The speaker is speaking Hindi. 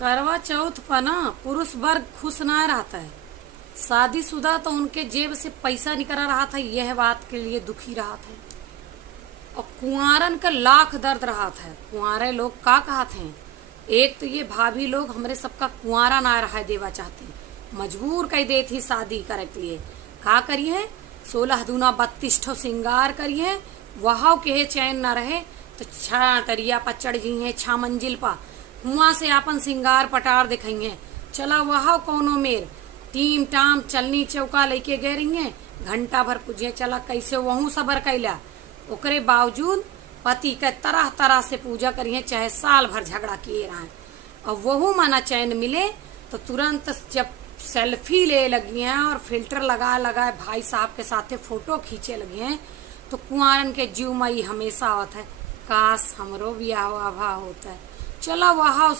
करवा चौथ पर ना पुरुष वर्ग खुश ना रहता है। शादीशुदा तो उनके जेब से पैसा निकल रहा था, यह बात के लिए दुखी रहा था। और कुंवारन का लाख दर्द रहा था। कुंवारे लोग का कहत हैं, एक तो ये भाभी लोग हमरे सबका कुंवारा ना रहा देवा चाहती, मजबूर कर दे थी शादी करे के लिए। का करिए 16 दूना 32 ठो श्रृंगार करिए, वहां के चैन ना रहे तो छा तरिया पर चढ़ गई 6 मंजिल पा, हुआ से अपन श्रृंगार पटार दिखाइए। चला वहां कोनो मेर टीम टाम चलनी चौका लेके गए रही है, घंटा भर पूछे चला कैसे वहू सबर कैला। ओकरे बावजूद पति के तरह तरह से पूजा करिए, चाहे साल भर झगड़ा किए रहे। और वहू माना चैन मिले तो तुरंत जब सेल्फी ले लगी हैं और फिल्टर लगा लगा भाई साहब के साथ फोटो खींचे लगे हैं, तो कुंवारन के जीव मई हमेशा होता है, काश हमरो ब्याह होता है। चला वहां